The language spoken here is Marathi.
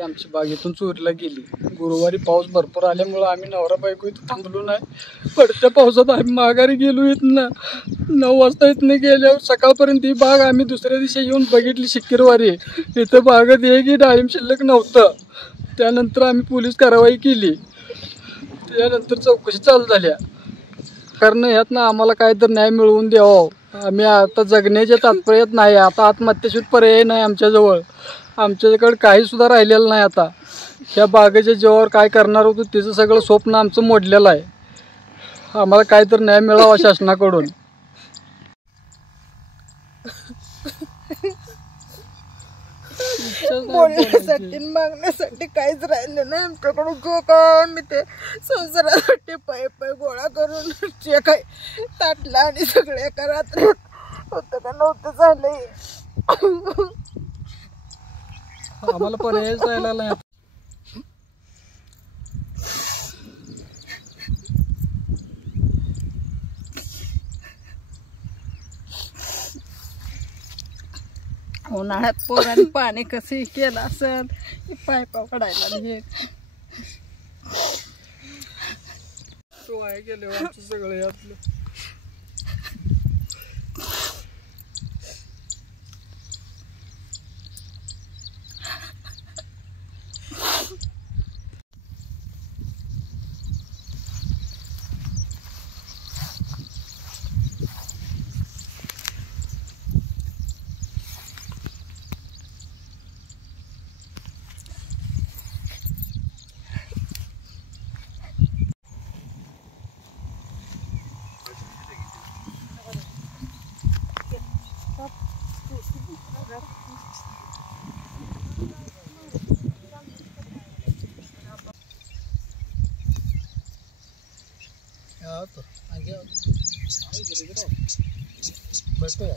शुक्रवारी आमची बाग इथून चोरीला गेली। गुरुवारी पाऊस भरपूर आल्यामुळे आम्ही नवरा बायको इथं थांबलो नाही। पडत्या पावसात आम्ही माघारी गेलो। इथनं 9 वाजता इथनं गेल्यावर सकाळपर्यंत ही बाग आम्ही दुसऱ्या दिवशी येऊन बघितली। शुक्रवारी इथं बागेत एकही डाळिंब शिल्लक नव्हतं। त्यानंतर आम्ही पोलीस कारवाई केली। त्यानंतर चौकशी चालू झाल्या, कारण यातनं आम्हाला काय तर न्याय मिळवून द्यावा। आम्ही आता जगण्याच्या तात्पर्यात नाही, आता आत्महत्येशिवाय पर्याय नाही आमच्याजवळ। आमच्याकडे काही सुद्धा राहिलेलं नाही। आता ह्या बागेच्या जीवावर काय करणार होतो त्याचं सगळं स्वप्न आमचं मोडलेलं आहे। आम्हाला काय तर न्याय मिळावा शासनाकडून। बोलण्यासाठी मागण्यासाठी काहीच राहिलं नाही आमच्याकडून। जो का मी ते संसारासाठी पाय गोळा करून जे काही ताटलं आणि सगळे एका रात्रीत होतं का नव्हतं झालंय। आम्हाला पर्यायच राहिला नाही। उन्हाळ्यात पोरांनी पाणी कसं केलं असेल, पायपा पडायला नाही। वाया गेले आमचं सगळं यातलं। तो आगे बैठो यार।